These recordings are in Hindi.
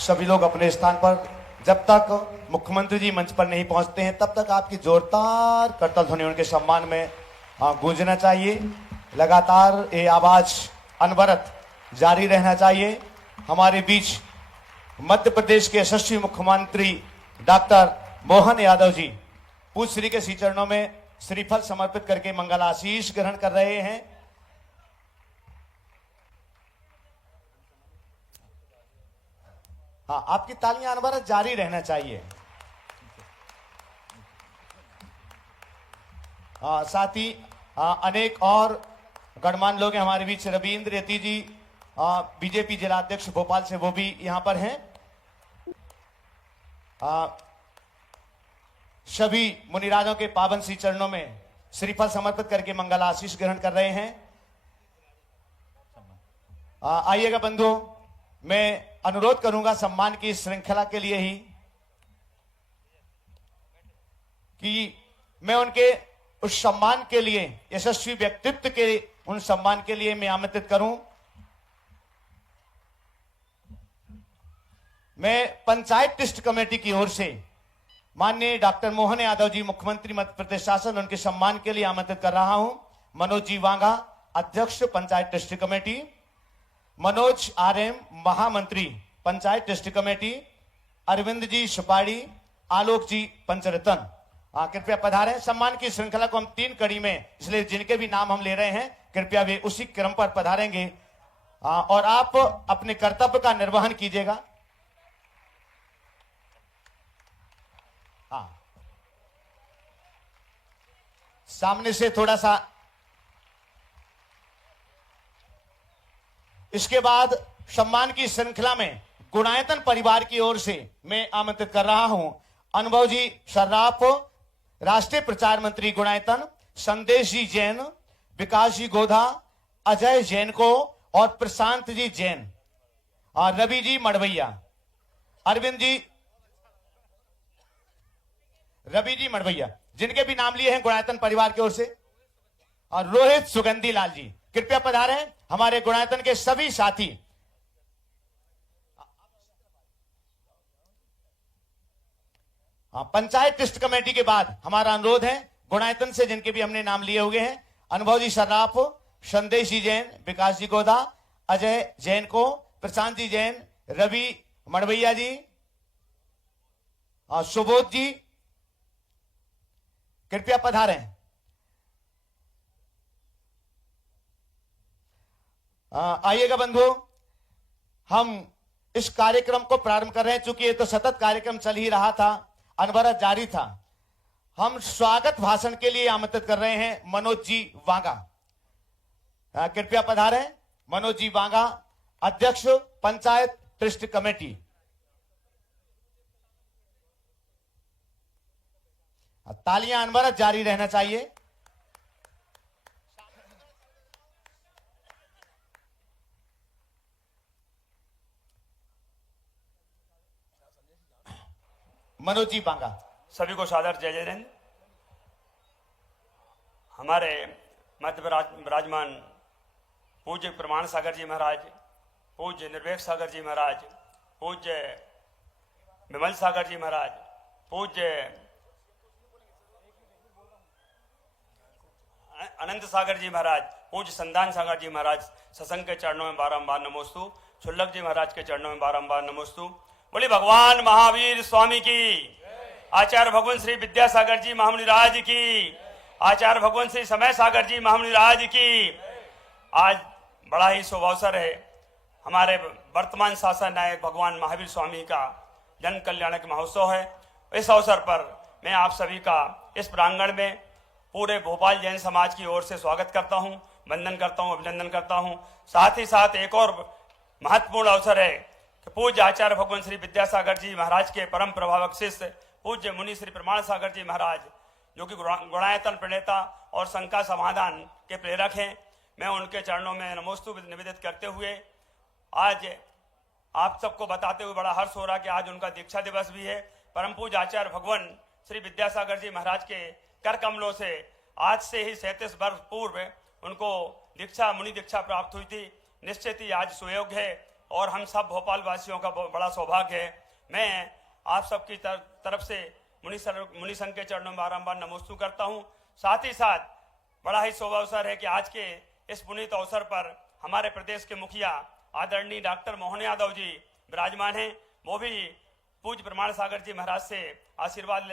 सभी लोग अपने स्थान पर। जब तक मुख्यमंत्री जी मंच पर नहीं पहुंचते हैं तब तक आपकी जोरदार करतल ध्वनि उनके सम्मान में गूंजना चाहिए। लगातार ये आवाज अनवरत जारी रहना चाहिए। हमारे बीच मध्य प्रदेश के यशस्वी मुख्यमंत्री डॉक्टर मोहन यादव जी पूज्य श्री के श्री चरणों में श्रीफल समर्पित करके मंगल आशीष ग्रहण कर रहे हैं। हाँ, आपकी तालियां अनवरत जारी रहना चाहिए। साथ ही अनेक और गणमान्य लोग हैं हमारे बीच। रविंद्र यति जी बीजेपी जिला अध्यक्ष भोपाल से, वो भी यहां पर हैं। सभी मुनिराजों के पावन श्री चरणों में श्रीफल समर्पित करके मंगल आशीष ग्रहण कर रहे हैं। आइएगा बंधुओं, मैं अनुरोध करूंगा सम्मान की श्रृंखला के लिए ही कि मैं उनके उस सम्मान के लिए, यशस्वी व्यक्तित्व के उन सम्मान के लिए मैं आमंत्रित करूं। मैं पंचायत ट्रस्ट कमेटी की ओर से माननीय डॉक्टर मोहन यादव जी मुख्यमंत्री मध्य प्रदेश शासन, उनके सम्मान के लिए आमंत्रित कर रहा हूं। मनोज जी वांगा अध्यक्ष panchayat trust committee, Manoj RM महामंत्री पंचायत ट्रस्ट कमेटी, अरविंद जी सुपाड़ी, आलोक जी पंचरतन, कृपया पधारें। सम्मान की श्रृंखला को हम 3 कड़ी में, इसलिए जिनके भी नाम हम ले रहे हैं कृपया वे उसी क्रम पर पधारेंगे और आप अपने कर्तव्य का निर्वहन कीजिएगा। सामने से थोड़ा सा। इसके बाद सम्मान की श्रृंखला में गुणायतन परिवार की ओर से मैं आमंत्रित कर रहा हूं अनुभव जी सर्राफ, राष्ट्रीय प्रचार मंत्री गुणायतन, संदेश जी जैन, विकास जी गोधा, अजय जैन को और प्रशांत जी जैन और रवि जी मड़वैया, अरविंद जी, रवि जी मड़वैया, जिनके भी नाम लिए हैं गुणायतन परिवार की ओर से, और रोहित सुगंधी लाल जी कृपया पधारें। हमारे गुणायतन के सभी साथी पंचायत ट्रस्ट कमेटी के बाद हमारा अनुरोध है गुणायतन से जिनके भी हमने नाम लिए हुए हैं, अनुभव जी सर्राफ, संदेश जी जैन, विकास जी गोधा, अजय जैन को, प्रशांत जी जैन, रवि मड़वैया जी, सुबोध जी कृपया पधारें। आइएगा बंधु, हम इस कार्यक्रम को प्रारंभ कर रहे हैं। चूंकि ये तो सतत कार्यक्रम चल ही रहा था, अनवरत जारी था। हम स्वागत भाषण के लिए आमंत्रित कर रहे हैं मनोज जी वांगा, कृपया पधारें। मनोज जी वांगा अध्यक्ष पंचायत ट्रस्ट कमेटी। तालियां अनवरत जारी रहना चाहिए। मनोज जी बांगा। सभी को सादर जय जय हिंद। हमारे मध्य विराजमान पूज्य प्रमाण सागर जी महाराज, पूज्य निर्वेक सागर जी महाराज, पूज्य विमल सागर जी महाराज, पूज्य अनंत सागर जी महाराज, पूज्य संदान सागर जी महाराज, सत्संग के चरणों में बारंबार नमोस्तु। छुल्लक जी महाराज के चरणों में बारंबार नमोस्तु। बोले भगवान महावीर स्वामी की, आचार्य भगवान श्री विद्यासागर जी महामुनि राज की, आचार्य भगवान श्री समय सागर जी महामुनि राज की। आज बड़ा ही शुभ अवसर है। हमारे वर्तमान शासन नायक भगवान महावीर स्वामी का जन कल्याणक महोत्सव है। इस अवसर पर मैं आप सभी का इस प्रांगण में पूरे भोपाल जैन समाज की ओर से स्वागत करता हूं, वंदन करता हूं, अभिनंदन करता हूं। साथ ही साथ एक और महत्वपूर्ण अवसर है कि पूज्य आचार्य भगवान श्री विद्यासागर जी महाराज के परम प्रभावक शिष्य पूज्य मुनि श्री प्रमाण सागर जी महाराज, जो कि गुणायतन प्रणेता और शंका समाधान के प्रेरक हैं, मैं उनके चरणों में नमोस्तु निवेदित करते हुए आज आप सबको बताते हुए बड़ा हर्ष हो रहा कि आज उनका दीक्षा दिवस भी है। परम पूज्य आचार्य भगवान श्री विद्यासागर जी महाराज के कर कमलों से आज से ही 37 वर्ष पूर्व उनको दीक्षा, मुनि दीक्षा प्राप्त हुई थी। निश्चित ही आज सुयोग है और हम सब भोपाल वासियों का बहुत बड़ा सौभाग्य है। मैं आप सबकी तरफ से मुनि संघ के चरणों में बारंबार नमोस्तु करता हूं। साथ ही साथ बड़ा ही शोभा अवसर है कि आज के इस पुनीत अवसर पर हमारे प्रदेश के मुखिया आदरणीय डॉक्टर मोहन यादव जी विराजमान हैं। वो भी पूज्य प्रमाण सागर जी महाराज से आशीर्वाद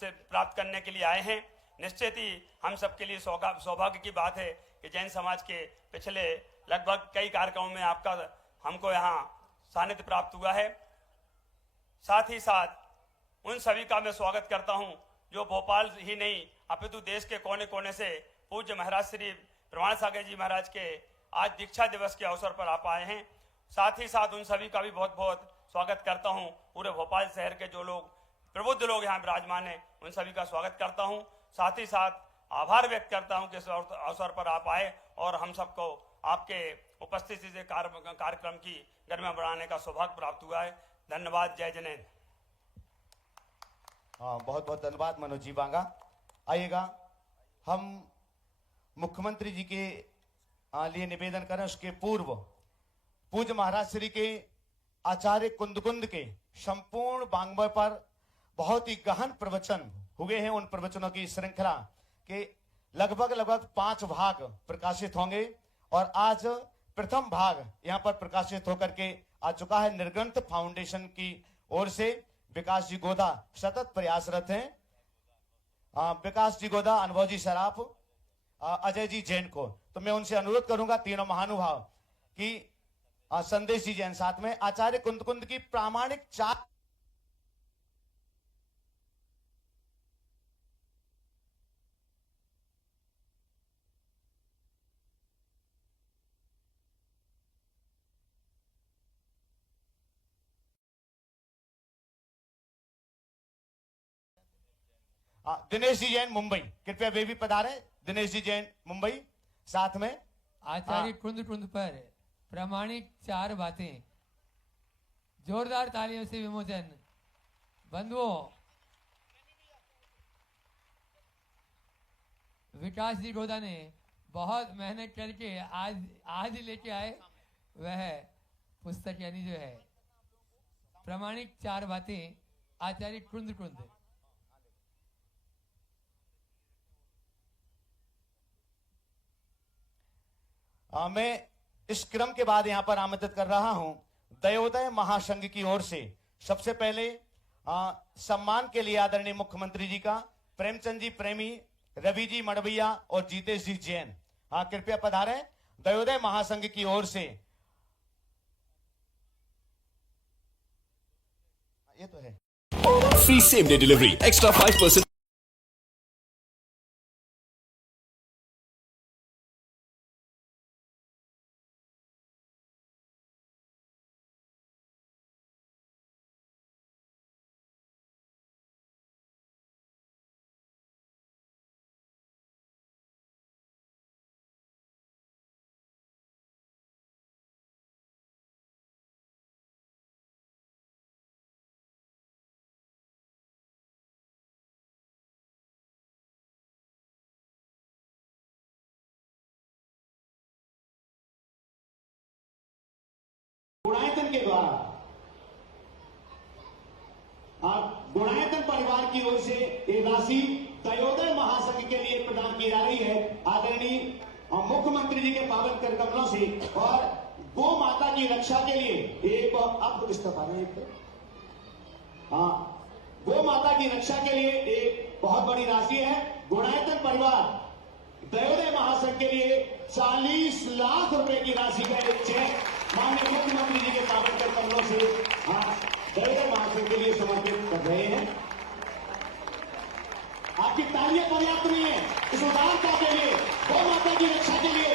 से प्राप्त करने के लिए आए हैं। निश्चित ही हम सबके लिए सौभाग्य की बात है कि जैन समाज के पिछले लगभग कई कार्यक्रमों में आपका हमको यहाँ सानिध्य प्राप्त हुआ है। साथ ही साथ उन सभी का मैं स्वागत करता हूं जो भोपाल ही नहीं अपितु देश के कोने कोने से पूज्य महाराज श्री प्रमाण सागर जी महाराज के आज दीक्षा दिवस के अवसर पर आप आए हैं। साथ ही साथ उन सभी का भी बहुत बहुत स्वागत करता हूं। पूरे भोपाल शहर के जो लोग प्रबुद्ध लोग यहाँ विराजमान हैं उन सभी का स्वागत करता हूं। साथ ही साथ आभार व्यक्त करता हूं कि इस अवसर पर आप आए और हम सबको आपके उपस्थिति से कार्यक्रम की गरिमा बढ़ाने का सौभाग्य प्राप्त हुआ है। धन्यवाद। जय जनेन। हाँ, बहुत बहुत धन्यवाद मनोज जी बांगा। आइएगा हम मुख्यमंत्री जी के लिए निवेदन करें। उसके पूर्व पूज्य महाराज श्री के आचार्य कुंद के संपूर्ण वाङ्मय पर बहुत ही गहन प्रवचन हुए हैं। उन प्रवचनों की श्रृंखला के लगभग 5 भाग प्रकाशित होंगे और आज प्रथम भाग यहाँ पर प्रकाशित होकर के आ चुका है। निर्ग्रंथ फाउंडेशन की ओर से विकास जी गोदा सतत प्रयासरत हैं। विकास जी गोदा, अनुभव जी सराफ, अजय जी जैन को तो मैं उनसे अनुरोध करूंगा तीनों महानुभाव की संदेश जी जैन साथ में आचार्य कुंद की प्रामाणिक 4 दिनेश जी जैन मुंबई, कृपया वे भी पधारे। दिनेश जी जैन मुंबई साथ में आचार्य कुंद पर प्रामाणिक 4 बातें। जोरदार तालियों से विमोचन। बंधुओं, विकास जी गोदा ने बहुत मेहनत करके आज लेके आए वह पुस्तक, यानी जो है प्रामाणिक 4 बातें आचार्य कुंद। मैं इस क्रम के बाद यहां पर आमंत्रित कर रहा हूं दयोदय महासंघ की ओर से सबसे पहले सम्मान के लिए आदरणीय मुख्यमंत्री जी का प्रेमचंद जी प्रेमी, रवि जी मड़वैया और जीतेश जी जैन कृपया पधारें। दयोदय महासंघ की ओर से ये तो है free same day delivery, extra 5% Gunayatan के द्वारा गुणायतन परिवार की ओर से ये राशि दयोदय महासंघ के लिए प्रदान की जा रही है आदरणीय मुख्यमंत्री जी के पावन कर कमलों से। और गो माता की रक्षा के लिए एक अब पुस्तक आ रहे हैं। गो माता की रक्षा के लिए एक बहुत बड़ी राशि है। गुणायतन परिवार दयोदय महासंघ के लिए 40 लाख रुपए की राशि का एक चेक माननीय मुख्यमंत्री जी के पावन कर कमलों से दयोदय महासंघ के लिए समर्पित कर रहे हैं। आपकी तालियां पर्याप्त नहीं है इस उदारता के लिए, गौ माता की रक्षा के लिए।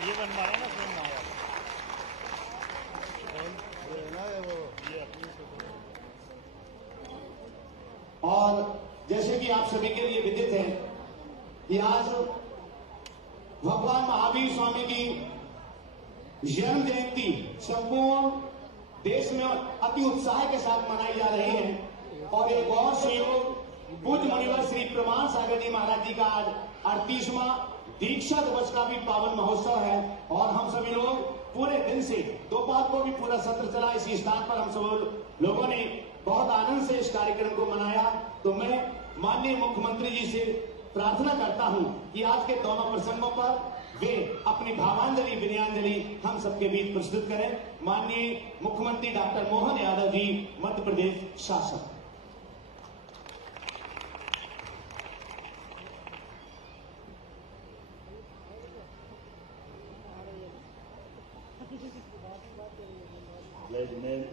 ये बनवाया ना फिल्म आया और जैसे कि आप सभी के लिए विदित है कि आज भगवान महावीर स्वामी की जन्म जयंती संपूर्ण देश में अति उत्साह के साथ मनाई जा रही है। और एक और संयोग पूज्य मुनिवर श्री प्रमाण सागर जी महाराज जी का आज 38वां दीक्षा दिवस का भी पावन महोत्सव है और हम सभी लोग पूरे दिन से दोपहर को भी पूरा सत्र चला। इसी स्थान पर हम सब लोगों ने बहुत आनंद से इस कार्यक्रम को मनाया। तो मैं माननीय मुख्यमंत्री जी से प्रार्थना करता हूं कि आज के दोनों प्रसंगों पर वे अपनी भावांजलि विनयांजलि हम सबके बीच प्रस्तुत करें। माननीय मुख्यमंत्री डॉक्टर मोहन यादव जी, मध्य प्रदेश शासन। जय जिनेन्द्र,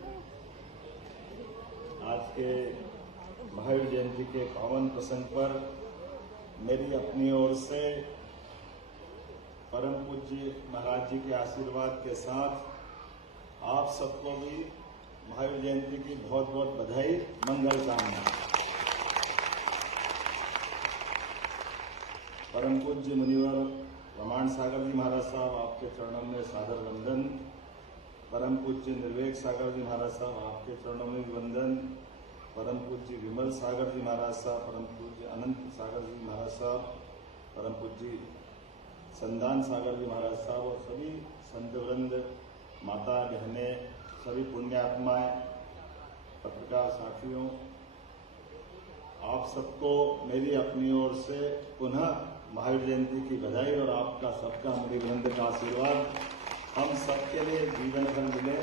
आज के महावीर जयंती के पावन प्रसंग पर मेरी अपनी ओर से परम पूज्य महाराज जी के आशीर्वाद के साथ आप सबको भी महावीर जयंती की बहुत बहुत बधाई, मंगल कामना। परम पूज्य मुनिवर प्रमाण सागर जी महाराज साहब, आपके चरणों में सादर वंदन। परम पूज्य निर्वेक सागर जी महाराज साहब, आपके चरणों में भी वंदन। परम पूज्य विमल सागर जी महाराज साहब, परम पूज्य अनंत सागर जी महाराज साहब, परम पूज्य संदान सागर जी महाराज साहब और सभी संत वृंद, माता बहनें, सभी पुण्यात्माएं, पत्रकार साथियों, आप सबको मेरी अपनी ओर से पुनः महावीर जयंती की बधाई और आपका सबका मुनिवृंद का आशीर्वाद हम सबके लिए जीवन भर मिले,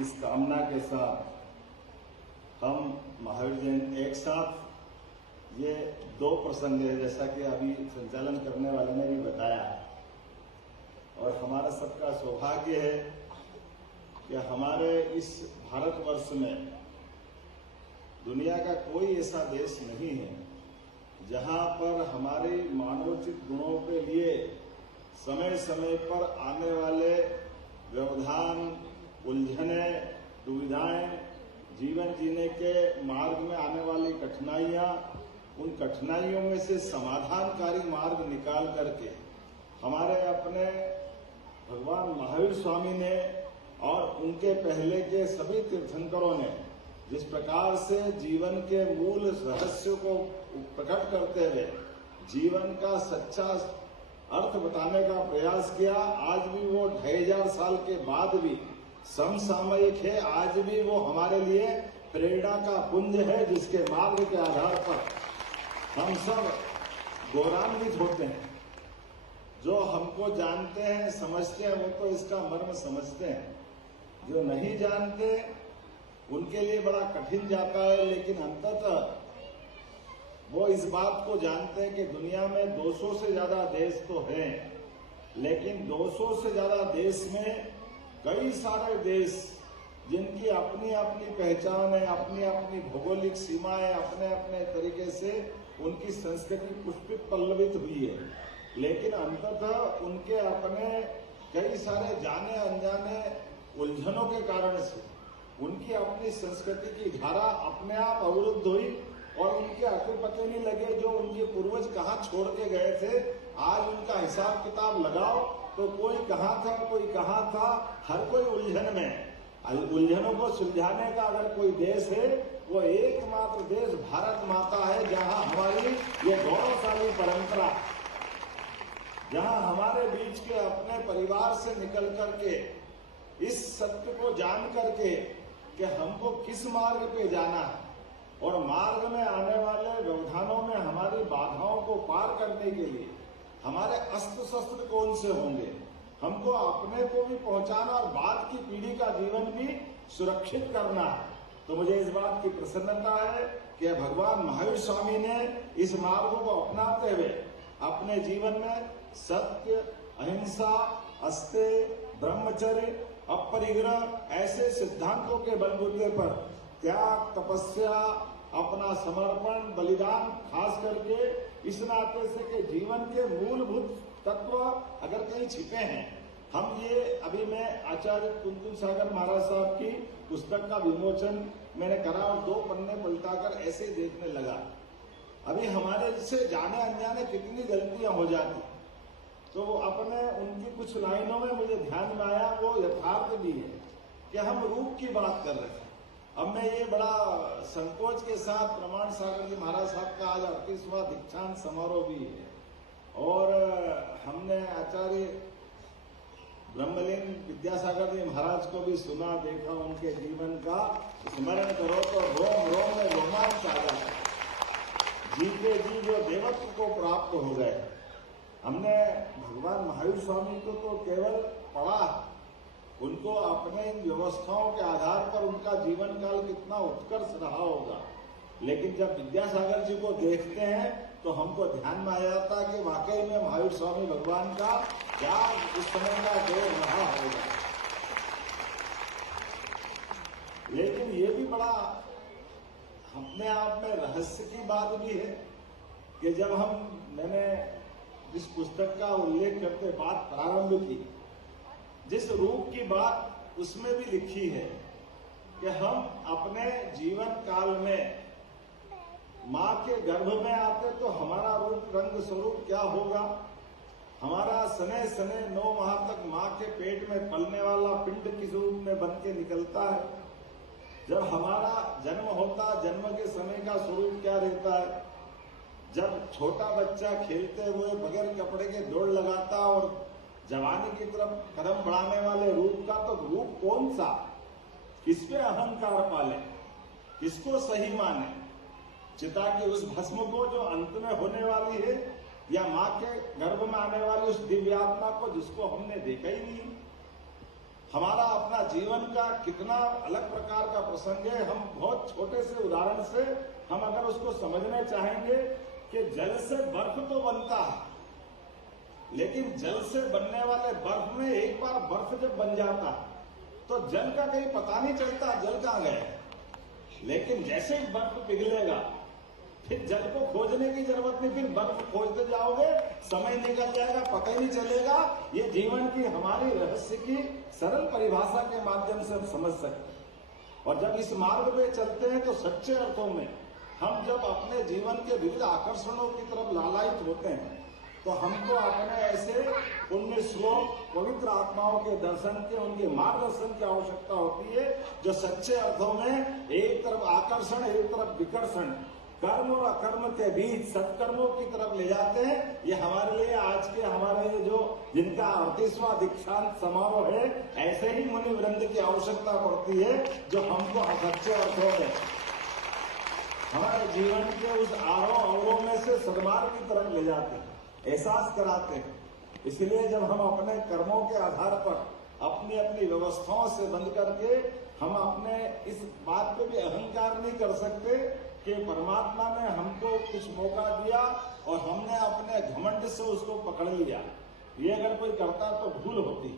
इस कामना के साथ हम महावीर जयंती एक साथ ये दो प्रसंग है, जैसा कि अभी संचालन करने वाले ने भी बताया। और हमारा सबका सौभाग्य है कि हमारे इस भारतवर्ष में दुनिया का कोई ऐसा देश नहीं है जहां पर हमारे मानवोचित गुणों के लिए समय समय पर आने वाले व्यवधान, उलझने, दुविधाएं, जीवन जीने के मार्ग में आने वाली कठिनाइयां, उन कठिनाइयों में से समाधानकारी मार्ग निकाल करके हमारे अपने भगवान महावीर स्वामी ने और उनके पहले के सभी तीर्थंकरों ने जिस प्रकार से जीवन के मूल रहस्य को प्रकट करते हुए जीवन का सच्चा अर्थ बताने का प्रयास किया, आज भी वो 2500 साल के बाद भी समसामयिक है। आज भी वो हमारे लिए प्रेरणा का पुंज है, जिसके मार्ग के आधार पर हम सब गौरवान्वित होते हैं। जो हमको जानते हैं, समझते हैं, वो तो इसका मर्म समझते हैं। जो नहीं जानते उनके लिए बड़ा कठिन जाता है, लेकिन अंततः वो इस बात को जानते हैं कि दुनिया में 200 से ज्यादा देश तो हैं, लेकिन 200 से ज्यादा देश में कई सारे देश जिनकी अपनी अपनी पहचान है, अपनी अपनी भौगोलिक सीमाएं, अपने अपने तरीके से उनकी संस्कृति पुष्पित पल्लवित हुई है, लेकिन अंततः उनके अपने कई सारे जाने अनजाने उलझनों के कारण से उनकी अपनी संस्कृति की धारा अपने आप अवरुद्ध हुई और उनके अकल पते नहीं लगे जो उनके पूर्वज कहाँ छोड़ के गए थे। आज उनका हिसाब किताब लगाओ तो कोई कहाँ था, कोई कहाँ था, हर कोई उलझन में। उलझनों को सुलझाने का अगर कोई देश है, वो एकमात्र देश भारत माता है, जहाँ हमारी ये गौरवशाली परंपरा, जहाँ हमारे बीच के अपने परिवार से निकल करके इस सत्य को जान करके कि हमको किस मार्ग पे जाना है और मार्ग में आने वाले व्यवधानों में हमारी बाधाओं को पार करने के लिए हमारे अस्त्र शस्त्र कौन से होंगे, हमको अपने को भी पहुंचाना और बाद की पीढ़ी का जीवन भी सुरक्षित करना है। तो मुझे इस बात की प्रसन्नता है कि भगवान महावीर स्वामी ने इस मार्ग को अपनाते हुए अपने जीवन में सत्य, अहिंसा, अस्तेय, ब्रह्मचर्य, अपरिग्रह ऐसे सिद्धांतों के बलबूते पर त्याग, तपस्या, अपना समर्पण, बलिदान, खास करके इस नाते से कि जीवन के मूलभूत तत्व अगर कहीं छिपे हैं, हम ये अभी मैं आचार्य कुंतल सागर महाराज साहब की पुस्तक का विमोचन मैंने करा और 2 पन्ने पलटाकर ऐसे ही देखने लगा। अभी हमारे से जाने अनजाने कितनी गलतियां हो जाती, तो अपने उनकी कुछ लाइनों में मुझे ध्यान में आया, वो यथार्थ भी है कि हम रूप की बात कर रहे थे। अब मैं ये बड़ा संकोच के साथ प्रमाण सागर जी महाराज साहब का आज 38वां दीक्षांत समारोह भी है और हमने आचार्य ब्रह्मलीन विद्यासागर जी महाराज को भी सुना देखा, उनके जीवन का स्मरण करो तो रोम रोम में रोमांच आ जाता है। जीते जी जो देवत्व को प्राप्त हो गए। हमने भगवान महावीर स्वामी को तो केवल पढ़ा, उनको अपने इन व्यवस्थाओं के आधार पर उनका जीवन काल कितना उत्कर्ष रहा होगा, लेकिन जब विद्यासागर जी को देखते हैं तो हमको ध्यान में आ जाता कि वाकई में महावीर स्वामी भगवान का क्या उस समय का दौर रहा होगा। लेकिन ये भी बड़ा अपने आप में रहस्य की बात भी है कि जब मैंने जिस पुस्तक का उल्लेख करते बात प्रारंभ की, जिस रूप की बात उसमें भी लिखी है कि हम अपने जीवन काल में माँ के गर्भ में आते तो हमारा रूप रंग स्वरूप क्या होगा। हमारा सने सने 9 माह तक माँ के पेट में पलने वाला पिंड किस रूप में बन के निकलता है। जब हमारा जन्म होता, जन्म के समय का स्वरूप क्या रहता है। जब छोटा बच्चा खेलते हुए बगैर कपड़े के दौड़ लगाता और जवानी की तरफ कदम बढ़ाने वाले रूप का तो रूप कौन सा, किस पे अहंकार पाले, किसको सही माने, चिता की उस भस्म को जो अंत में होने वाली है या माँ के गर्भ में आने वाली उस दिव्यात्मा को जिसको हमने देखा ही नहीं। हमारा अपना जीवन का कितना अलग प्रकार का प्रसंग है। हम बहुत छोटे से उदाहरण से हम अगर उसको समझने चाहेंगे कि जल से बर्फ तो बनता है, लेकिन जल से बनने वाले बर्फ में एक बार बर्फ जब बन जाता तो जल का कहीं पता नहीं चलता जल कहां गया। लेकिन जैसे ही बर्फ पिघलेगा फिर जल को खोजने की जरूरत नहीं, फिर बर्फ खोजते जाओगे, समय निकल जाएगा, पता ही नहीं चलेगा। ये जीवन की हमारी रहस्य की सरल परिभाषा के माध्यम से हम समझ सकते हैं। और जब इस मार्ग पे चलते हैं तो सच्चे अर्थों में हम जब अपने जीवन के विविध आकर्षणों की तरफ लालायित होते हैं तो हमको अपने ऐसे पुण्य श्लोक पवित्र आत्माओं के दर्शन के, उनके मार्गदर्शन की आवश्यकता होती है, जो सच्चे अर्थों में एक तरफ आकर्षण, एक तरफ विकर्षण, कर्म और अकर्म के बीच सत्कर्मों की तरफ ले जाते हैं। ये हमारे लिए आज के हमारे जो जिनका 38वां दीक्षांत समारोह है, ऐसे ही मुनि वृंद की आवश्यकता पड़ती है जो हमको सच्चे अर्थों में हमारे जीवन के उस आरोह में से सदमार्ग की तरफ ले जाते हैं, एहसास कराते हैं। इसलिए जब हम अपने कर्मों के आधार पर अपनी अपनी व्यवस्थाओं से बंद करके हम अपने इस बात पे भी अहंकार नहीं कर सकते कि परमात्मा ने हमको कुछ मौका दिया और हमने अपने घमंड से उसको पकड़ लिया। ये अगर कोई करता तो भूल होती।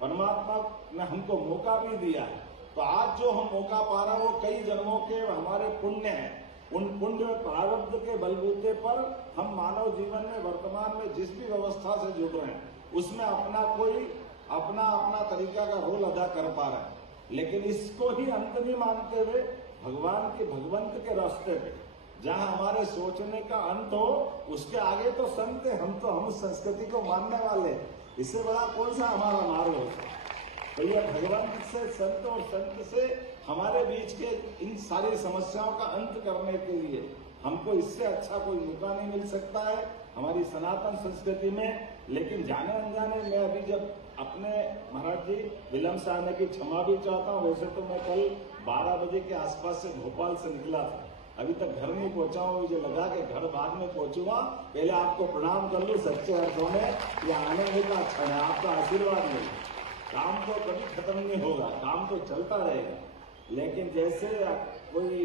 परमात्मा ने हमको मौका भी दिया है, तो आज जो हम मौका पा रहे हैं वो कई जन्मों के हमारे पुण्य हैं। उन पुण्य प्रारब्ध के बलबूते पर हम मानव जीवन में वर्तमान में जिस भी व्यवस्था से जुड़ रहे हैं उसमें अपना कोई अपना तरीका का रोल अदा कर पा रहा है। लेकिन इसको ही अंत नहीं मानते हुए भगवान के भगवंत के रास्ते पे जहां हमारे सोचने का अंत हो उसके आगे तो संत है। हम संस्कृति को मानने वाले, इससे बड़ा कौन सा हमारा मार्ग होता है। तो ये भगवंत से, संत और संत से हमारे बीच के इन सारी समस्याओं का अंत करने के लिए हमको इससे अच्छा कोई मौका नहीं मिल सकता है हमारी सनातन संस्कृति में। लेकिन जाने अनजाने मैं अभी जब अपने महाराज जी विलंब से आने की क्षमा भी चाहता हूँ। वैसे तो मैं कल 12 बजे के आसपास से भोपाल से निकला था, अभी तक घर नहीं पहुंचा हूँ। मुझे लगा कि घर बाद में पहुंचूंगा, पहले आपको प्रणाम कर लूं सच्चे अर्थों में। ये आनंद का क्षण है, आपका आशीर्वाद मिले। काम तो कभी खत्म नहीं होगा, काम तो चलता रहेगा। लेकिन जैसे कोई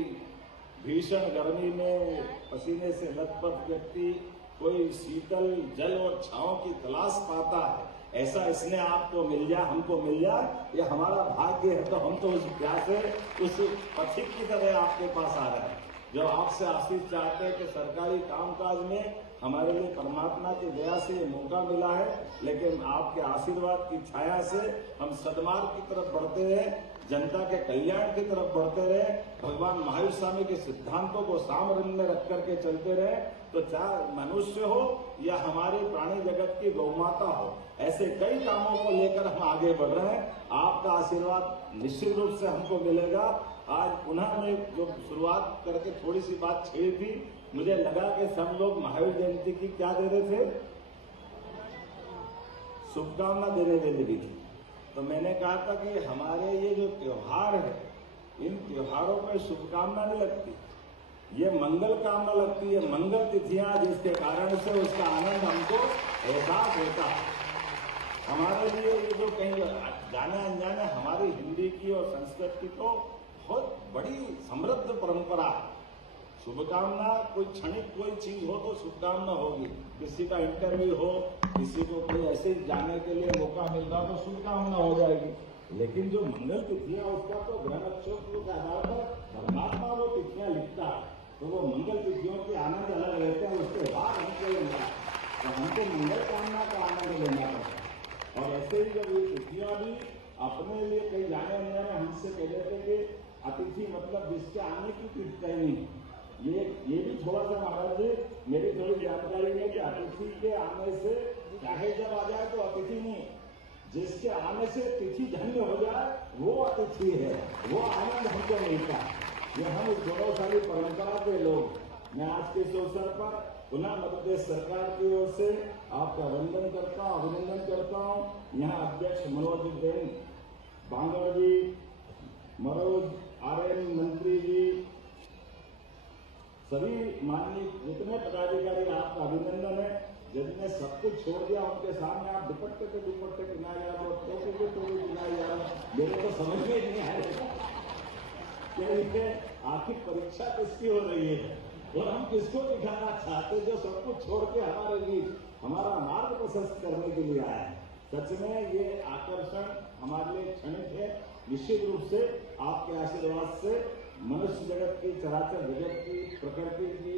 भीषण गर्मी में पसीने से लथपथ व्यक्ति कोई शीतल जल और छांव की तलाश पाता है, ऐसा इसने आपको मिल जाए, हमको मिल जाए, ये हमारा भाग्य है। तो हम तो उस प्यासे, उस पथिक की तरह आपके पास आ रहे हैं जो आपसे आशीष चाहते हैं कि सरकारी कामकाज में हमारे लिए परमात्मा की दया से ये मौका मिला है। लेकिन आपके आशीर्वाद की छाया से हम सदमार्ग की तरफ बढ़ते रहे, जनता के कल्याण की तरफ बढ़ते रहे, भगवान महावीर स्वामी के सिद्धांतों को सामरन में रख करके चलते रहे। तो चाहे मनुष्य हो या हमारी प्राणी जगत की गौमाता हो, ऐसे कई कामों को लेकर हम आगे बढ़ रहे हैं। आपका आशीर्वाद निश्चित रूप से हमको मिलेगा। आज पुनः मैं जो शुरुआत करके थोड़ी सी बात छेड़ी थी, मुझे लगा कि सब लोग महावीर जयंती की क्या दे रहे थे, शुभकामना देने दे लगी थी। तो मैंने कहा था कि हमारे ये जो त्योहार है, इन त्योहारों में शुभकामना नहीं लगती, ये मंगल कामना लगती है, मंगल तिथियां जिसके कारण से उसका आनंद हमको एहसास होता है। हमारे लिए ये जो कहीं जाने अनजाने हमारी हिंदी की और संस्कृत की तो बहुत बड़ी समृद्ध परंपरा है। शुभकामना कोई क्षणिक कोई चीज हो तो शुभकामना होगी, किसी का इंटरव्यू हो, किसी को कोई ऐसे जाने के लिए मौका मिल रहा तो शुभकामना हो जाएगी। लेकिन जो मंगल तिथियां उसका तो ग्रह नक्षत्र के आधार पर परमात्मा वो तिथियां लिखता है, तो वो मंगल तिथियों के आनंद अलग रहते हैं, उसके बाद हमको लेना है, तो हमको मंगल कामना का आनंद लेना पड़ता है। और ऐसे ही जब ये तिथियां भी अपने लिए कई जाने अनजाने हमसे कह देते कि अतिथि मतलब जिसके आने की तिथि तय नहीं। ये भी थोड़ा सा महाराज जी मेरी थोड़ी जानकारी है कि अतिथि के आने से चाहे जब आ जाए तो अतिथि नहीं, जिसके आने से तिथि धन्य हो जाए वो अतिथि है, वो आनंद हमको मिलता है। ये हम इस गौरवशाली परंपरा के लोग, मैं आज के इस अवसर पर पुनः मध्य प्रदेश सरकार की ओर से आपका वंदन करता हूँ, अभिनंदन करता हूँ। यहाँ अध्यक्ष मनोज बेन बांगड़ जी, मनोज आर्यन मंत्री जी, सभी माननीय जितने पदाधिकारी, आपका अभिनंदन है। जिनने सब कुछ छोड़ दिया उनके सामने आप दुपट्टे पे दुपट्टे गिनाए जा रहे हो, टोपी पे टोपी गिनाए जा रहे हो, मेरे तो समझ में नहीं आएगा कि आखिर परीक्षा किसकी हो रही है और हम किसको दिखाना चाहते, जो सब कुछ छोड़ के हमारे लिए हमारा मार्ग प्रशस्त करने के लिए आया है। सच में ये आकर्षण हमारे लिए क्षणिक है। निश्चित रूप से आपके आशीर्वाद से मनुष्य जगत की, चराचर जगत की, प्रकृति की,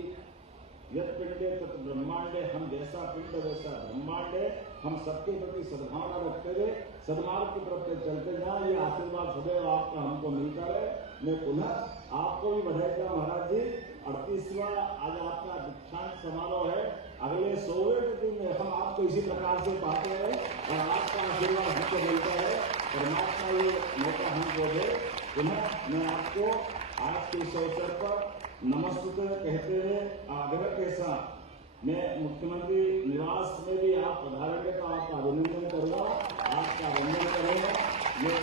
यत् पिंडे तत् ब्रह्मांडे, हम जैसा पिंड वैसा ब्रह्मांड है, हम सबके प्रति सद्भावना रखते हुए सद्मार्ग की तरफ चलते जाए, ये आशीर्वाद सदैव आपका हमको मिलता रहे। मैं पुनः आपको भी बधाई देता हूं महाराज जी। 38वां आज आपका दीक्षांत समारोह है, अगले 100वें दिन में हम आपको इसी प्रकार से पाते हैं और आपका आशीर्वाद हमको मिलता है। परमात्मा ये मौका हमको दे। पुनः मैं आपको आज के इस अवसर पर नमस्ते कहते हुए आग्रह के साथ मैं मुख्यमंत्री निवास में भी आप पधारेंगे तो आपका अभिनंदन करूंगा, आपका वंदन करूंगा। ये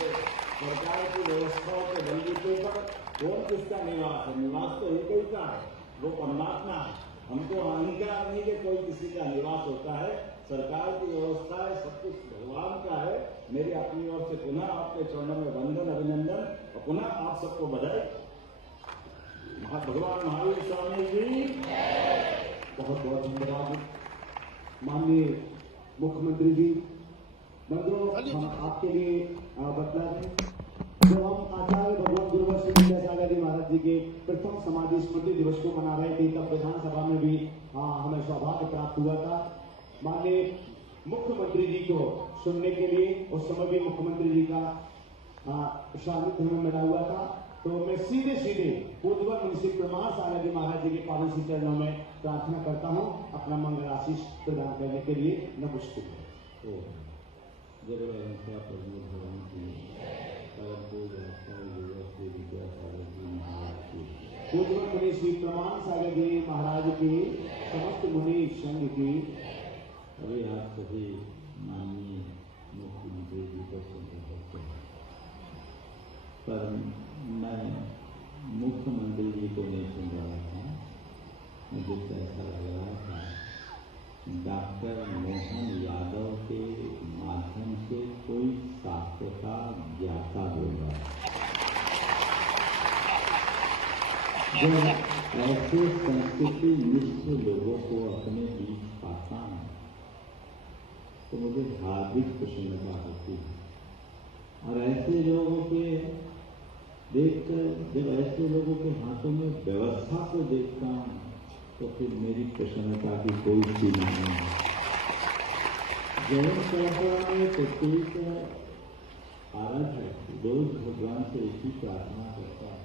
सरकार की व्यवस्थाओं के बलबूते पर कौन किसका निवास है, निवास तो एक ही का है, वो परमात्मा है। हमको अहंकार नहीं कि कोई किसी का निवास होता है, सरकार की व्यवस्था है, सब कुछ भगवान का है। मेरी अपनी ओर से पुनः आपके चरणों में वंदन, अभिनंदन और पुनः आप सबको बधाई। भगवान महावीर स्वामी जी बहुत बहुत धन्यवाद। माननीय मुख्यमंत्री जी, बंधुओं हम आपके लिए बतला दें, जो हम आचार्य भगवान गुरुवर श्री विद्यासागर जी महाराज जी के प्रथम समाधि स्मृति दिवस को मना रहे थे, तब विधानसभा में भी हमें सौभाग्य प्राप्त हुआ था माननीय मुख्यमंत्री जी को सुनने के लिए। उस समय भी मुख्यमंत्री जी का सानिध्य हमें मिला हुआ था। तो मैं सीधे पूज्य मुंशी प्रमाण सागर जी महाराज जी के पावन श्री चरणों में प्रार्थना करता हूँ अपना मंगल आशीष प्रदान करने के लिए। नमस्ते। पूज्य मुनि प्रमाण सागर जी महाराज की, समस्त मुनि संघ की, अभी आप सभी माननीय मुख्यमंत्री जी को सुनते हैं, पर मैं मुख्यमंत्री जी को नहीं सुन रहा था। मुझे तो ऐसा लग रहा था डॉक्टर मोहन यादव के माध्यम से कोई शास्त्र का ज्ञाता बोल रहा है। जब ऐसे संस्कृति निष्ठ लोगों को अपने बीच पाता है तो मुझे धार्मिक प्रसन्नता होती है। और ऐसे लोगों के देखकर, जब ऐसे लोगों के हाथों में व्यवस्था को देखता हूँ तो फिर मेरी प्रसन्नता की कोई सीमा नहीं है। जैन परंपरा में प्रत्येक आराध्य रोज भगवान से इसी प्रार्थना करता है,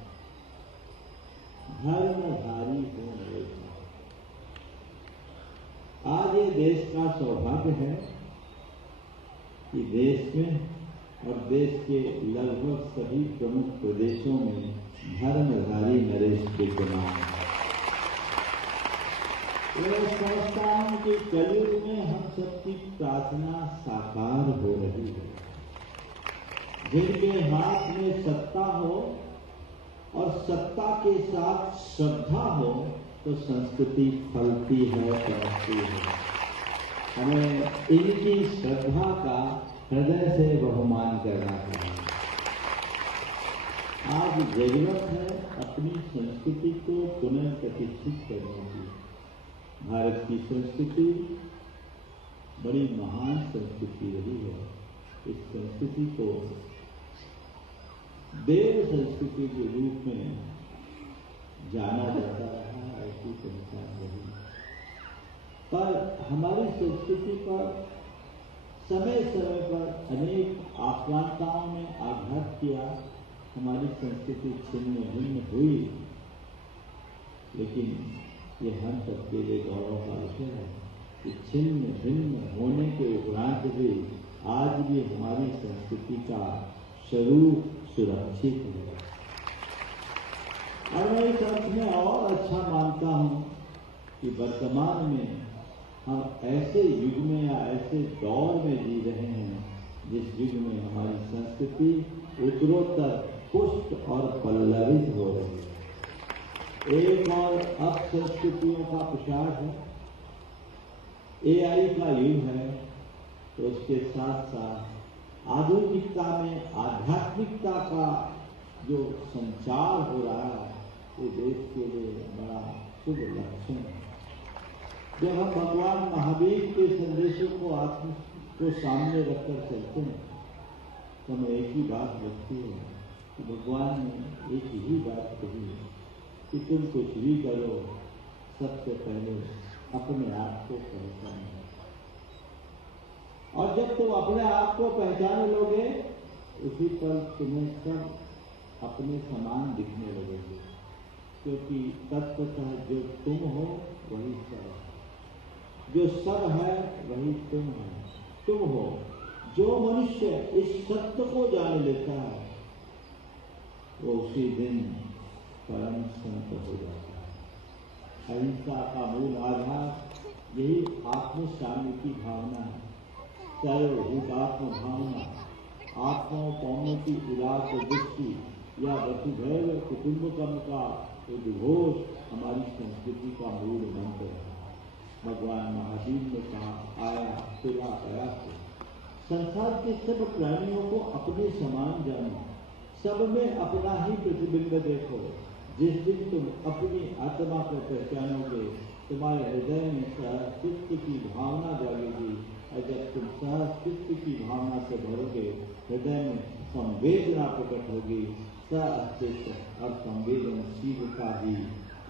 धर्मधारी हो मेरे। आज ये देश का सौभाग्य है कि देश में और देश के लगभग सभी प्रमुख प्रदेशों में धर्मधारी नरेश विद्यमान है। मैं समझता हूं कि कलयुग में हम सबकी प्रार्थना साकार हो रही है। जिनके हाथ में सत्ता हो और सत्ता के साथ श्रद्धा हो तो संस्कृति फलती है, बढ़ती है। हमें इनकी श्रद्धा का हृदय से बहुमान करना चाहिए। आज जरूरत है अपनी संस्कृति को पुनर्प्रतिष्ठित करने की। भारत की संस्कृति बड़ी महान संस्कृति रही है। इस संस्कृति को देव संस्कृति के रूप में जाना जाता रहा, ऐसी पहचान रही। पर हमारी संस्कृति पर समय समय पर अनेक आक्रांताओं ने आघात किया, हमारी संस्कृति छिन्न भिन्न हुई। लेकिन ये हम सबके लिए गौरव का विषय है कि छिन्न भिन्न होने के उपरांत भी आज भी हमारी संस्कृति का स्वरूप सुरक्षित है। और मैं इस अर्थ में और अच्छा मानता हूं कि वर्तमान में हम ऐसे युग में या ऐसे दौर में जी रहे हैं जिस युग में हमारी संस्कृति उत्तरोत्तर पुष्ट और पल्लवित हो रही है। एक और अपसंस्कृतियों का प्रसार है, एआई का युग है, तो उसके साथ साथ आधुनिकता में आध्यात्मिकता का जो संचार हो रहा है वो देश के लिए बड़ा शुभ लक्षण है। जब हम भगवान महावीर के संदेशों को सामने रखकर चलते हैं तो हमें एक ही बात लगती है कि भगवान ने एक ही बात कही है कि तुम कुछ भी करो, सबसे पहले अपने आप को पहचानो। और जब तुम अपने आप को पहचान लोगे उसी पर तुम्हें सब अपने समान दिखने लगेंगे, क्योंकि तत्वतः जो तुम हो वही सब है, जो सब है वही तुम हो। जो मनुष्य इस सत्य को जान लेता है वो उसी दिन परम संत हो जाता है। अहिंसा का मूल आधार यही आत्मशांति की भावना है। सर्वभूतात्म भावना, आत्मोपौमों की उदार दृष्टि या वसुधैव कुटुंबकम का उद्घोष हमारी संस्कृति का मूल मंत्र है। भगवान महावीर ने कहा, आया फिरा आया से संसार के सब प्राणियों को अपने समान जानो, सब में अपना ही प्रतिबिंब देखो। जिस दिन तुम अपनी आत्मा को पहचानोगे तुम्हारे हृदय में सहअस्तित्व की भावना जागेगी, और जब तुम सहअस्तित्व की भावना से भरोगे हृदय में संवेदना प्रकट होगी। सहअस्तित्व और संवेदनशीलता ही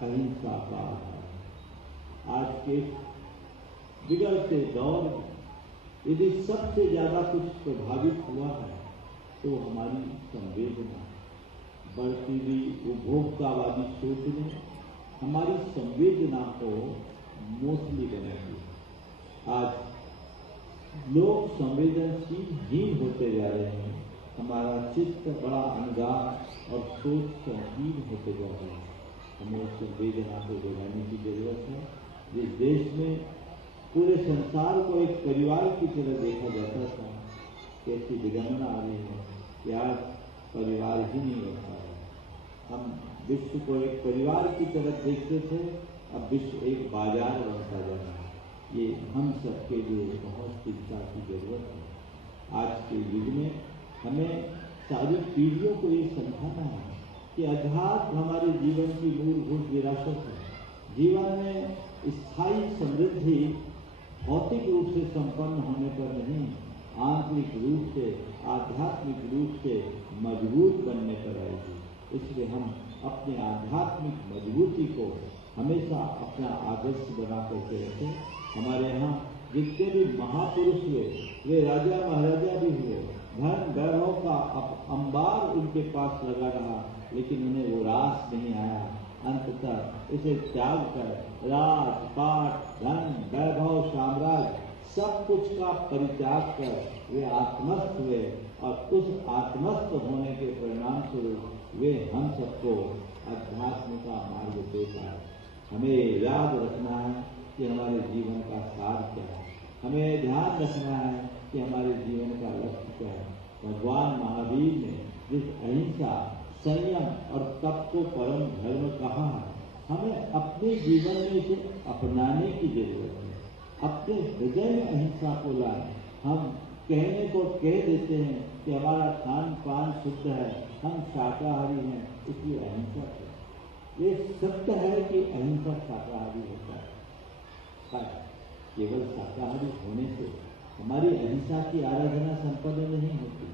अहिंसा का आधार है। आज के बिगड़ते दौर में यदि सबसे ज्यादा कुछ प्रभावित हुआ है तो हमारी संवेदना, बढ़ती हुई उपभोक्तावादी सोच ने हमारी संवेदना को मोसली बना दिया। आज लोग संवेदनशील होते जा रहे हैं, हमारा चित्त बड़ा अंगार और सोच संकीर्ण होते जा रहा है। हमें संवेदना को जगाने की जरूरत है। जिस देश में पूरे संसार को एक परिवार की तरह देखा जाता था, कैसी विडंबना आ रही है कि आज परिवार ही नहीं होता है। हम विश्व को एक परिवार की तरह देखते थे, अब विश्व एक बाजार बनता जा रहा है। ये हम सबके लिए बहुत चिंता की जरूरत है। आज के युग में हमें सारी पीढ़ियों को ये समझाना है कि अध्यात्म हमारे जीवन की मूलभूत विरासत है। जीवन में स्थायी समृद्धि भौतिक रूप से संपन्न होने पर नहीं, आंतरिक रूप से, आध्यात्मिक रूप से मजबूत बनने पर आएगी। इसलिए हम अपने आध्यात्मिक मजबूती को हमेशा अपना आदर्श बना करके रखें। हमारे यहाँ जितने भी महापुरुष हुए वे राजा महाराजा भी हुए, धन वैभव का अंबार उनके पास लगा रहा, लेकिन उन्हें वो रास नहीं आया। अंततः इसे त्याग कर राज, पाट, धन, वैभव, साम्राज्य सब कुछ का परित्याग कर वे आत्मस्थ हुए और उस आत्मस्थ होने के परिणाम स्वरूप वे हम सबको अध्यात्म का मार्ग देता है। हमें याद रखना है कि हमारे जीवन का सार क्या है, हमें ध्यान रखना है कि हमारे जीवन का लक्ष्य क्या है। भगवान महावीर ने जिस अहिंसा, संयम और तप को परम धर्म कहा है, हमें अपने जीवन में इसे अपनाने की जरूरत है। अपने हृदय में अहिंसा को लाएं। हम कहने को कह देते हैं कि हमारा खान पान शुद्ध है, हम शाकाहारी हैं, इसलिए अहिंसा है। ये सत्य है कि अहिंसा शाकाहारी होता है, पर केवल शाकाहारी होने से हमारी अहिंसा की आराधना संपन्न नहीं होती।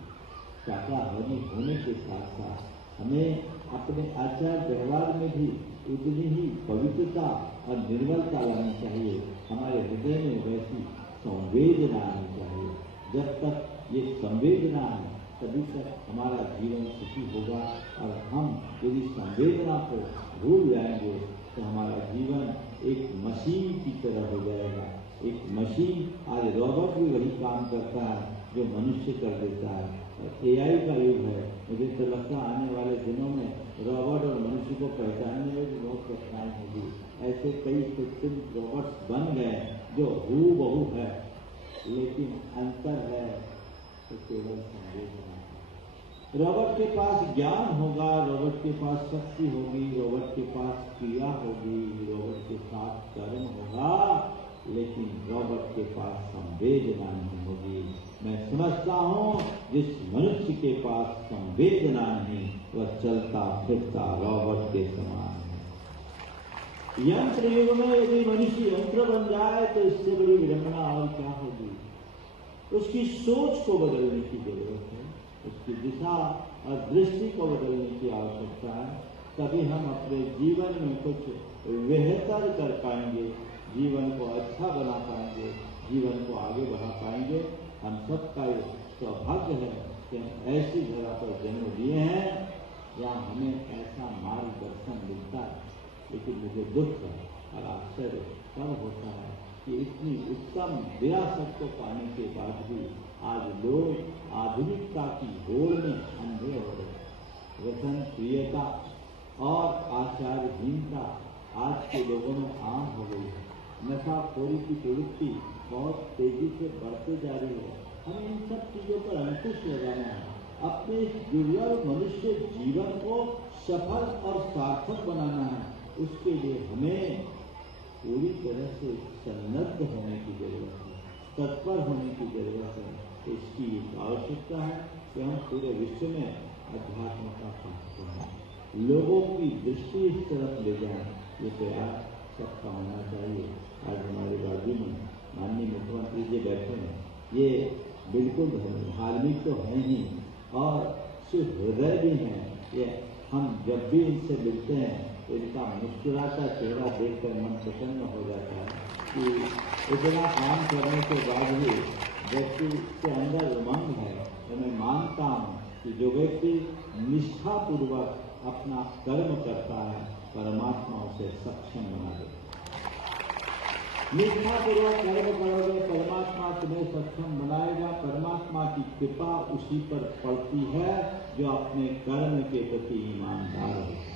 शाकाहारी होने के साथ साथ हमें अपने आचार व्यवहार में भी उतनी ही पवित्रता और निर्मलता लानी चाहिए। हमारे हृदय में वैसी संवेदना आनी चाहिए। जब तक ये संवेदना है तभी तक हमारा जीवन सुखी होगा, और हम यदि संवेदना को भूल जाएंगे तो हमारा जीवन एक मशीन की तरह हो जाएगा। एक मशीन, आज रोबोट भी वही काम करता है जो मनुष्य कर देता है। AI का युग है। मुझे तो लगता है आने वाले दिनों में रोबोट और मनुष्य को पहचानने में भी बहुत कठिनाई होगी। ऐसे कई कृत्रिम रोबोट्स बन गए जो हूबहू है, लेकिन अंतर है तो केवल संवेदना। रोबोट के पास ज्ञान होगा, रोबोट के पास शक्ति होगी, रोबोट के पास क्रिया होगी, रोबोट के साथ कर्म होगा, लेकिन रोबोट के पास संवेदना नहीं होगी। मैं समझता हूँ जिस मनुष्य के पास संवेदना नहीं, वह चलता फिरता रोबोट के समान है। यंत्र युग में यदि मनुष्य यंत्र बन जाए तो इससे बड़ी विडंबना और क्या होगी। उसकी सोच को बदलने की जरूरत है, उसकी दिशा और दृष्टि को बदलने की आवश्यकता है। तभी हम अपने जीवन में कुछ बेहतर कर पाएंगे, जीवन को अच्छा बना पाएंगे, जीवन को आगे बढ़ा पाएंगे। हम सबका ये सौभाग्य है कि हम ऐसी जगह पर जन्म लिए हैं जहाँ हमें ऐसा मार्गदर्शन मिलता है। लेकिन मुझे दुख है और आश्चर्य तब होता है कि इतनी उत्तम विरासत को पाने के बाद भी आज लोग आधुनिकता की होड़ में अंधे हो रहे। व्यसन, प्रियता और आचारहीनता आज के लोगों में आम हो गई है। नशाखोरी की प्रवृत्ति बहुत तेजी से बढ़ते जा रही है। हमें इन सब चीजों पर अंकुश लगाना है। अपने दुर्लभ मनुष्य जीवन को सफल और सार्थक बनाना है। उसके लिए हमें पूरी तरह से सन्नद्ध होने की जरूरत है, तत्पर होने की जरूरत है। इसकी एक आवश्यकता है कि हम पूरे विश्व में अध्यात्म का पाठ करें, लोगों की दृष्टि इस तरफ ले जाएं। ये प्रयास सबका होना चाहिए। आज हमारे बाजू में माननीय मुख्यमंत्री जी बैठे हैं। ये बिल्कुल धार्मिक तो है ही और सिर्फ हृदय भी हैं। ये हम जब भी इनसे मिलते हैं तो इनका मुस्कुराता चेहरा देखकर मन प्रसन्न हो जाता है कि इतना काम करने के बाद भी व्यक्ति के अंदर उमंग है। तो मैं मानता हूँ कि जो व्यक्ति निष्ठापूर्वक अपना कर्म करता है, परमात्मा उसे सक्षम बना देता है। निष्ठापूर्वक कर्म करोगे, परमात्मा तुम्हें सक्षम बनाएगा। परमात्मा की कृपा उसी पर पड़ती है जो अपने कर्म के प्रति ईमानदार है।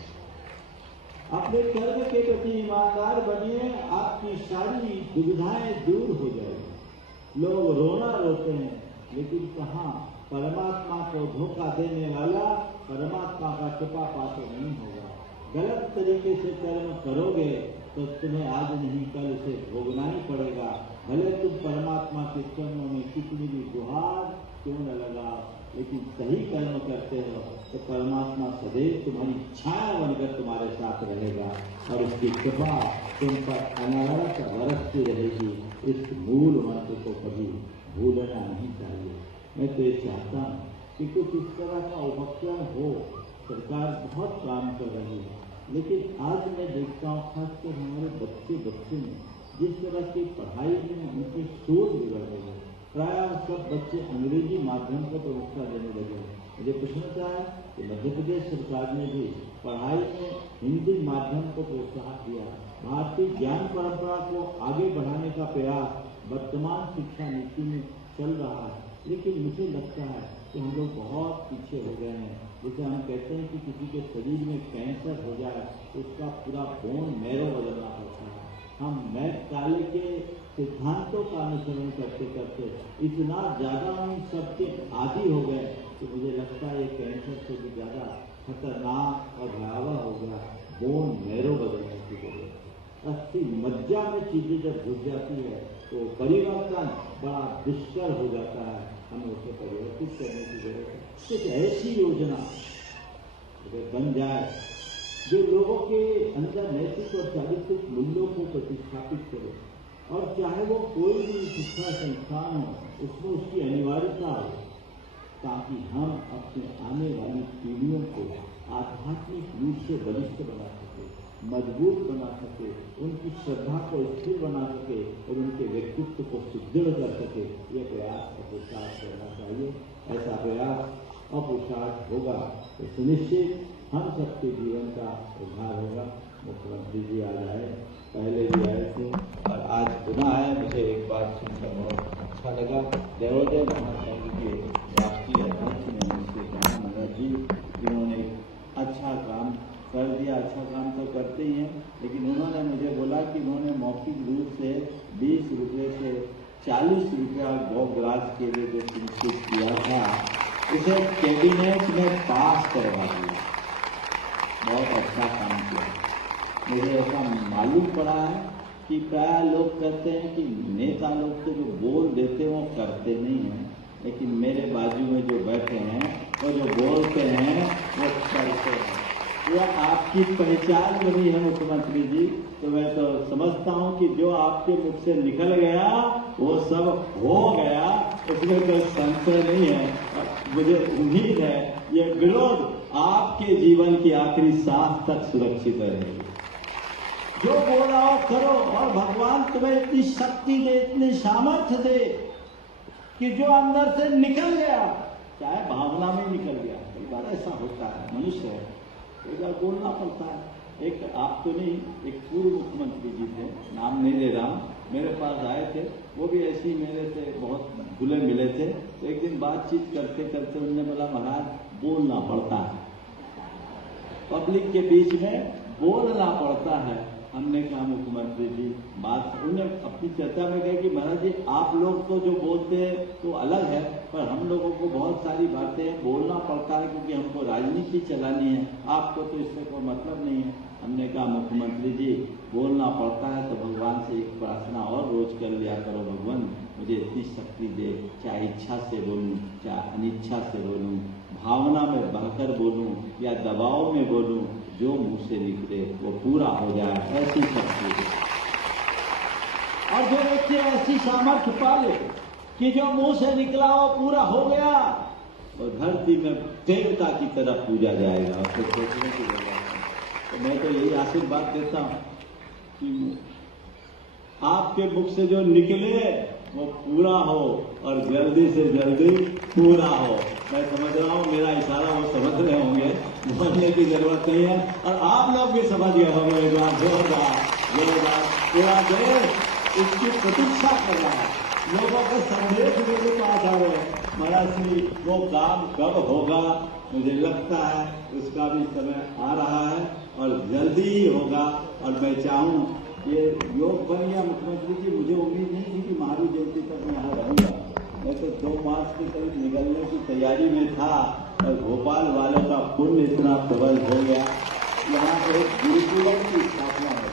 अपने कर्म के प्रति ईमानदार बनिए, आपकी सारी दुविधाएं दूर हो जाएगी। लोग रोना रोते हैं, लेकिन कहाँ परमात्मा को धोखा देने वाला परमात्मा का कृपा पात्र नहीं होगा। गलत तरीके से कर्म करोगे तो तुम्हें आज नहीं कल उसे भोगना ही पड़ेगा। भले तुम परमात्मा के चरणों में कितनी भी गुहार क्यों न लगा, लेकिन सही कर्म करते हो तो परमात्मा सदैव तुम्हारी छाया बनकर तुम्हारे साथ रहेगा और उसकी कृपा तुम पर अनवरत बरसती रहेगी। इस मूल मंत्र को कभी भूलना नहीं चाहिए। मैं तो ये चाहता हूँ कि कुछ इस तरह का उपक्रम हो। सरकार बहुत काम कर रही है, लेकिन आज मैं देखता हूँ खासकर हमारे बच्चे में जिस तरह की पढ़ाई में उनकी सोच बिगड़ रही है। प्रायः सब बच्चे अंग्रेजी माध्यम को प्रमुखता देने लगे हैं। मुझे पूछना है कि मध्य प्रदेश सरकार ने भी पढ़ाई में हिंदी माध्यम को प्रोत्साहन दिया। भारतीय ज्ञान परंपरा को आगे बढ़ाने का प्रयास वर्तमान शिक्षा नीति में चल रहा है, लेकिन मुझे लगता है कि हम लोग बहुत पीछे हो गए हैं। जैसे हम कहते हैं कि किसी के शरीर में कैंसर हो जाए तो उसका पूरा बोन मैरो बदलना पड़ता है। हम मैकाले के सिद्धांतों का अनुसरण करते करते इतना ज़्यादा हम सबके आदी हो गए कि मुझे लगता है ये कैंसर से भी ज़्यादा खतरनाक और भयावह हो गया बोन मैरो बदलने की जरूरत। अस्थि मज्जा में चीजें जब घुस जाती है तो परिवर्तन बड़ा दुष्कर हो जाता है। हमें उसे परिवर्तित करने की जरूरत है। एक ऐसी योजना अगर बन जाए जो लोगों के अंदर नैतिक और चारित्रिक मूल्यों को प्रतिस्थापित करे, और चाहे वो कोई भी शिक्षा संस्थान हो उसमें उसकी अनिवार्यता हो, ताकि हम अपने आने वाली पीढ़ियों को आध्यात्मिक रूप से बलिष्ठ बना सके, मजबूत बना सके, उनकी श्रद्धा को स्थिर बना सके और उनके व्यक्तित्व को सुदृढ़ कर सके। ये प्रयास का पुरुषार्थ करना चाहिए। ऐसा प्रयास अपुरुषार्थ होगा तो सुनिश्चित हम सबके जीवन का उद्धार होगा। मुख्यमंत्री जी आज आए, पहले भी आए थे और आज पुनः आए। मुझे एक बात सुनकर बहुत अच्छा लगा। देवोदय महासंघ के राष्ट्रीय अध्यक्ष ने मुझसे कहा, मनोज जी इन्होंने अच्छा काम कर दिया। अच्छा काम तो करते ही हैं, लेकिन उन्होंने मुझे बोला कि उन्होंने मौखिक रूप से 20 रुपये से 40 रुपया गौग्रास के लिए जो सुनिश्चित किया था उसे कैबिनेट में पास करवा दिया। बहुत अच्छा काम किया। मुझे ऐसा मालूम पड़ा है कि प्राय लोग कहते हैं कि नेता लोग तो जो बोल देते हैं वो करते नहीं हैं, लेकिन मेरे बाजू में जो बैठे हैं वो जो बोलते हैं वो करते हैं। यह आपकी पहचान बनी है मुख्यमंत्री जी, तो मैं तो समझता हूं कि जो आपके मुख से निकल गया वो सब हो गया, उसमें कोई संशय नहीं है। मुझे उम्मीद है ये विरोध आपके जीवन की आखिरी सांस तक सुरक्षित रहेगी। जो बोला हो करो, और भगवान तुम्हें इतनी शक्ति दे, इतनी सामर्थ्य दे कि जो अंदर से निकल गया, चाहे भावना में निकल गया, कई बार ऐसा होता है, मनुष्य है, कई बार बोलना पड़ता है। एक आप तो नहीं, एक पूर्व मुख्यमंत्री जी थे, नाम नहीं ले रहा हूं, मेरे पास आए थे, वो भी ऐसे ही मेरे से बहुत घुले मिले थे। तो एक दिन बातचीत करते करते उन्होंने बोला, महाराज बोलना पड़ता है, पब्लिक के बीच में बोलना पड़ता है। हमने कहा मुख्यमंत्री जी बात, उन्होंने अपनी चर्चा में कहा कि महाराज जी आप लोग तो जो बोलते हैं तो अलग है, पर हम लोगों को बहुत सारी बातें बोलना पड़ता है क्योंकि हमको राजनीति चलानी है, आपको तो इससे कोई मतलब नहीं है। हमने कहा मुख्यमंत्री जी बोलना पड़ता है तो भगवान से एक प्रार्थना और रोज कर लिया करो, भगवान मुझे इतनी शक्ति दे, चाहे इच्छा से बोलूं चाहे अनिच्छा से बोलूं, भावना में बहकर बोलूं या दबाव में बोलूं, जो मुंह से निकले वो पूरा हो जाए, ऐसी शक्ति दे। और जो व्यक्ति ऐसी सामर्थ्य पाले कि जो मुंह से निकला वो पूरा हो गया, और धरती में देवता की तरफ पूजा जाएगा। और तो सोचने की जरूरत है। तो मैं तो यही आशीर्वाद देता हूं कि आपके मुख से जो निकले वो पूरा हो और जल्दी से जल्दी पूरा हो। मैं समझ रहा हूँ मेरा इशारा वो समझ रहे होंगे, बोलने की जरूरत नहीं है, और आप लोग भी समझ गए होंगे। जोरदार पूरा देश इसकी प्रतीक्षा कर रहा है, लोगों को संदेश देने पास आ रहे हैं। महाराज श्री वो काम कब होगा, मुझे लगता है उसका भी समय आ रहा है और जल्दी ही होगा। और मैं चाहूँ ये योग बन गया मुख्यमंत्री जी, मुझे उम्मीद नहीं थी कि महावीर जयंती तक मैं यहाँ रहूंगा। मैं तो 2 मार्च के करीब निकलने की तैयारी में था और भोपाल वालों का पुण्य इतना प्रबल हो गया। यहाँ पर एक गुरुकुलम की स्थापना है,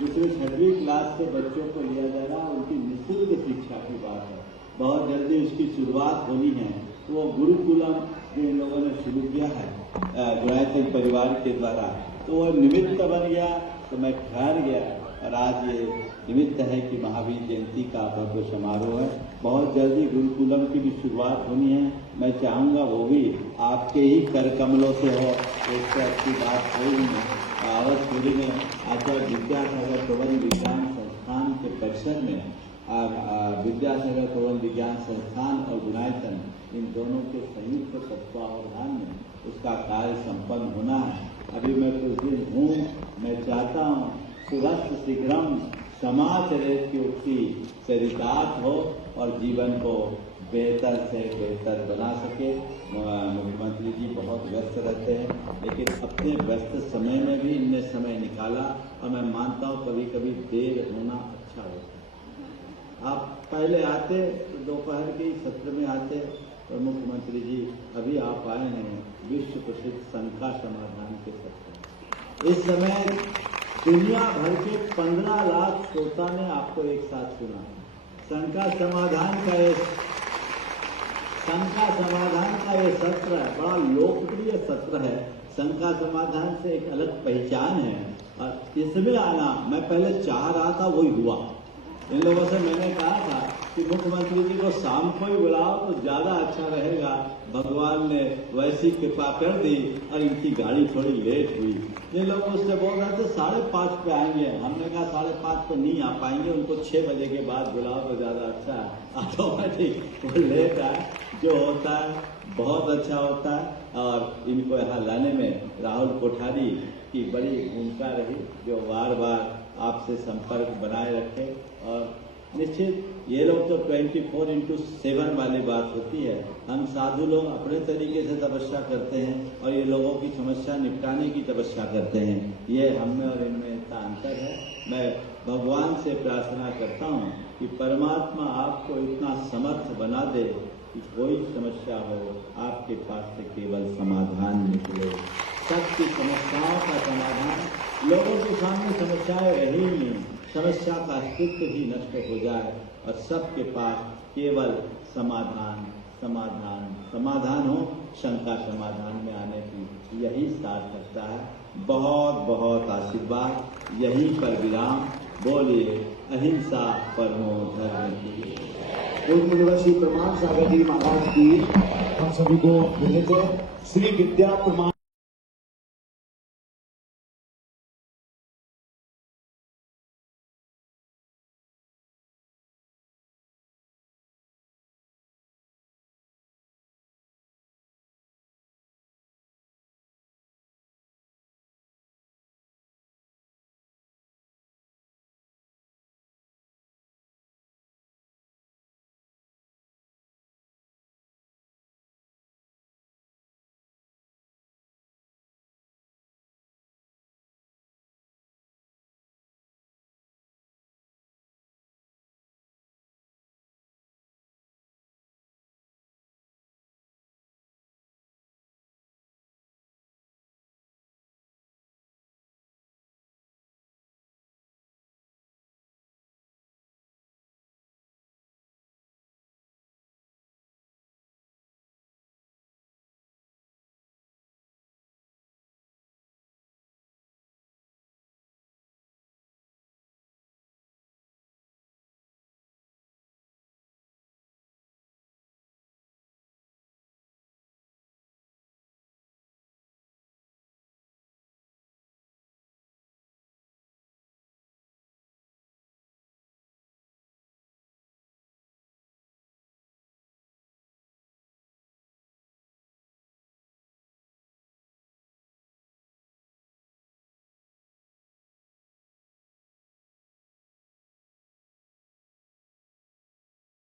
जिसमें 6वीं क्लास के बच्चों को लिया जाएगा, उनकी निःशुल्क शिक्षा की बात है। बहुत जल्दी उसकी शुरुआत होनी है। तो वो गुरुकुलम जो इन लोगों ने शुरू किया है गुणायत परिवार के द्वारा, तो वो निमित्त बन गया, तो मैं ठहर गया। और आज ये निमित्त है कि महावीर जयंती का भव्य समारोह है। बहुत जल्दी गुरुकुलम की भी शुरुआत होनी है। मैं चाहूँगा वो भी आपके ही कर कमलों से हो, इससे अच्छी बात कोई नहीं। आवतपुरी में आचार्य विद्यासागर तोवन विज्ञान संस्थान के परिसर में विद्यासागर तोवन विज्ञान संस्थान और गुणायतन इन दोनों के संयुक्त तत्वावधान में उसका कार्य संपन्न होना है। अभी मैं कुछ दिन हूँ, मैं चाहता हूँ सुरस्त शीघ्रम समाचरित की उक्ति चरितार्थ हो और जीवन को बेहतर से बेहतर बना सके। मुख्यमंत्री जी बहुत व्यस्त रहते हैं, लेकिन अपने व्यस्त समय में भी इनने समय निकाला और मैं मानता हूँ कभी कभी देर होना अच्छा होता है। आप पहले आते तो दोपहर के सत्र में आते और मुख्यमंत्री जी अभी आप आए हैं विश्व प्रसिद्ध शंका समाधान के सत्र। इस समय दुनिया भर के 15 लाख श्रोता ने आपको एक साथ सुना। शंका समाधान का ये सत्र है, बड़ा लोकप्रिय सत्र है। शंका समाधान से एक अलग पहचान है और इसमें आना मैं पहले चाह रहा था, वही हुआ। इन लोगों से मैंने कहा था कि मुख्यमंत्री जी को शाम को ही बुलाओ तो ज्यादा अच्छा रहेगा। भगवान ने वैसी कृपा कर दी और इनकी गाड़ी थोड़ी लेट हुई। ये लोग उससे बोल रहे थे 5:30 पे आएंगे, हमने कहा 5:30 पे नहीं आ पाएंगे, उनको 6 बजे के बाद बुलाओ तो ज्यादा अच्छा है। ऑटोमेटिक वो लेट आए, जो होता है बहुत अच्छा होता है। और इनको यहाँ लाने में राहुल कोठारी की बड़ी भूमिका रही, जो बार बार आपसे संपर्क बनाए रखे। और निश्चित ये लोग तो 24/7 वाली बात होती है। हम साधु लोग अपने तरीके से तपस्या करते हैं और ये लोगों की समस्या निपटाने की तपस्या करते हैं। ये हम में और इनमें इतना अंतर है। मैं भगवान से प्रार्थना करता हूँ कि परमात्मा आपको इतना समर्थ बना दे कि कोई समस्या हो आपके पास से केवल समाधान निकले। सबकी समस्याओं का समाधान, लोगों के सामने समस्याएं रही नहीं, समस्या का अस्तित्व ही नष्ट हो जाए और सबके पास केवल समाधान समाधान समाधान हो। शंका समाधान में आने की यही सार्थकता है। बहुत बहुत आशीर्वाद। यहीं पर विराम। बोलिए अहिंसा परमो धर्म की। पूज्य निवासी प्रमाण सागर जी महाराज की हम सभी को विदित है। श्री विद्या प्रमाण